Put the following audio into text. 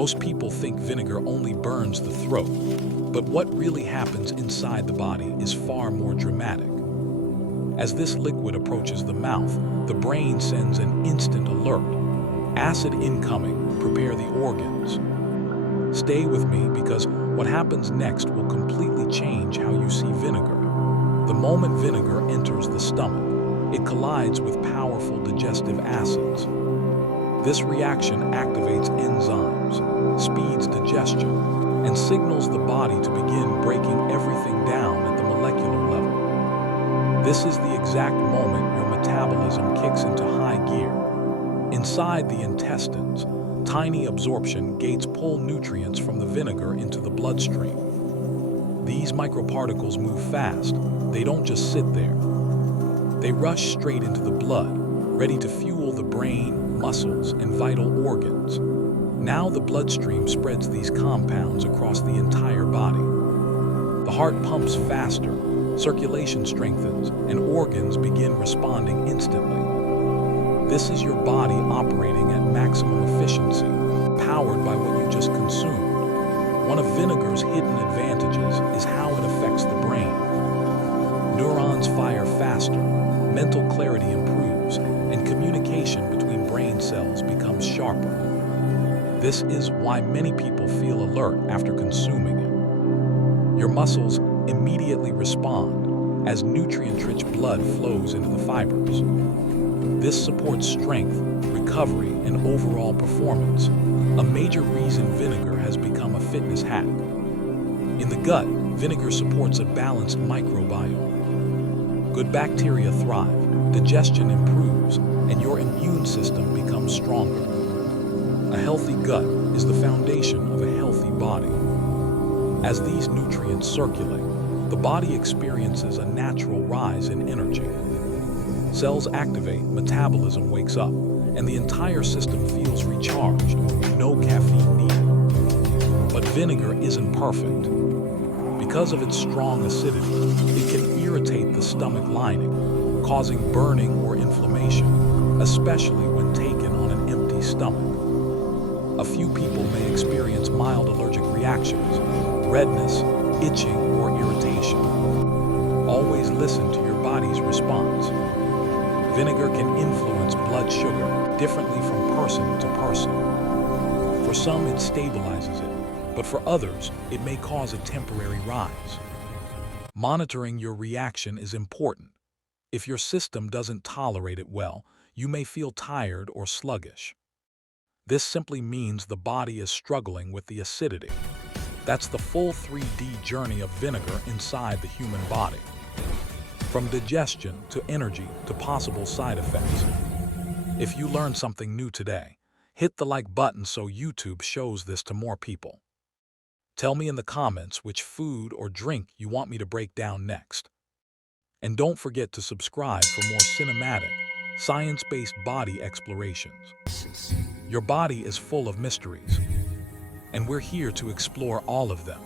Most people think vinegar only burns the throat, but what really happens inside the body is far more dramatic. As this liquid approaches the mouth, the brain sends an instant alert. Acid incoming, prepare the organs. Stay with me because what happens next will completely change how you see vinegar. The moment vinegar enters the stomach, it collides with powerful digestive acids. This reaction activates enzymes, speeds digestion, and signals the body to begin breaking everything down at the molecular level. This is the exact moment your metabolism kicks into high gear. Inside the intestines, tiny absorption gates pull nutrients from the vinegar into the bloodstream. These microparticles move fast. They don't just sit there. They rush straight into the blood, ready to fuel the brain, muscles, and vital organs. Now the bloodstream spreads these compounds across the entire body. The heart pumps faster, circulation strengthens, and organs begin responding instantly. This is your body operating at maximum efficiency, powered by what you just consumed. One of vinegar's hidden advantages is how it affects the brain. Neurons fire faster, mental clarity improves, and communication between brain cells becomes sharper. This is why many people feel alert after consuming it. Your muscles immediately respond as nutrient-rich blood flows into the fibers. This supports strength, recovery, and overall performance, a major reason vinegar has become a fitness hack. In the gut, vinegar supports a balanced microbiome. Good bacteria thrive, digestion improves, and your immune system becomes stronger. A healthy gut is the foundation of a healthy body. As these nutrients circulate, the body experiences a natural rise in energy. Cells activate, metabolism wakes up, and the entire system feels recharged, no caffeine needed. But vinegar isn't perfect. Because of its strong acidity, it can irritate the stomach lining, causing burning or inflammation, especially when taken on an empty stomach. A few people may experience mild allergic reactions, redness, itching, or irritation. Always listen to your body's response. Vinegar can influence blood sugar differently from person to person. For some, it stabilizes it, but for others, it may cause a temporary rise. Monitoring your reaction is important. If your system doesn't tolerate it well, you may feel tired or sluggish. This simply means the body is struggling with the acidity. That's the full 3D journey of vinegar inside the human body. From digestion to energy to possible side effects. If you learned something new today, hit the like button so YouTube shows this to more people. Tell me in the comments which food or drink you want me to break down next. And don't forget to subscribe for more cinematic, science-based body explorations. Your body is full of mysteries, and we're here to explore all of them.